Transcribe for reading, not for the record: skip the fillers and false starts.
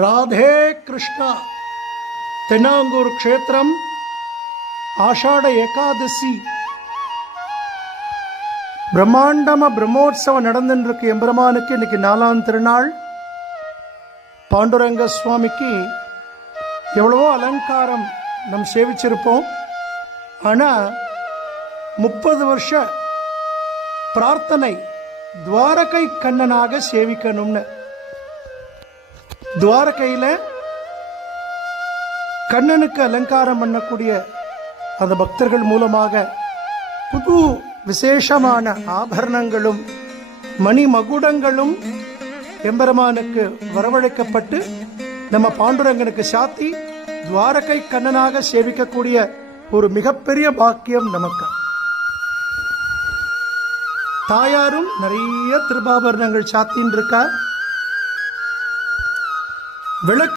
ராதே கிருஷ்ணா. தென்னாங்கூர் க்ஷேத்திரம் ஆஷாட ஏகாதசி பிரம்மாண்டமா பிரம்மோற்சவம் நடந்துருக்கு. எம்பெருமானுக்கு இன்னைக்கு 4ஆம் திருநாள். பாண்டுரங்க சுவாமிக்கு எவ்வளவோ அலங்காரம் நம் சேவிச்சிருப்போம். ஆனால் 30 வருஷ பிரார்த்தனை துவாரகை கண்ணனாக சேவிக்கணும்னு. துவாரகையில் கண்ணனுக்கு அலங்காரம் பண்ணக்கூடிய அந்த பக்தர்கள் மூலமாக புது விசேஷமான ஆபரணங்களும் மணி மகுடங்களும் எம்பெருமானுக்கு வரவழைக்கப்பட்டு நம்ம பாண்டுரங்கனுக்கு சாத்தி துவாரகை கண்ணனாக சேவிக்கக்கூடிய ஒரு மிகப்பெரிய பாக்கியம் நமக்கு. தாயாரும் நிறைய திருபாபரணங்கள் சாத்தின்னு இருக்கா. விளக்கு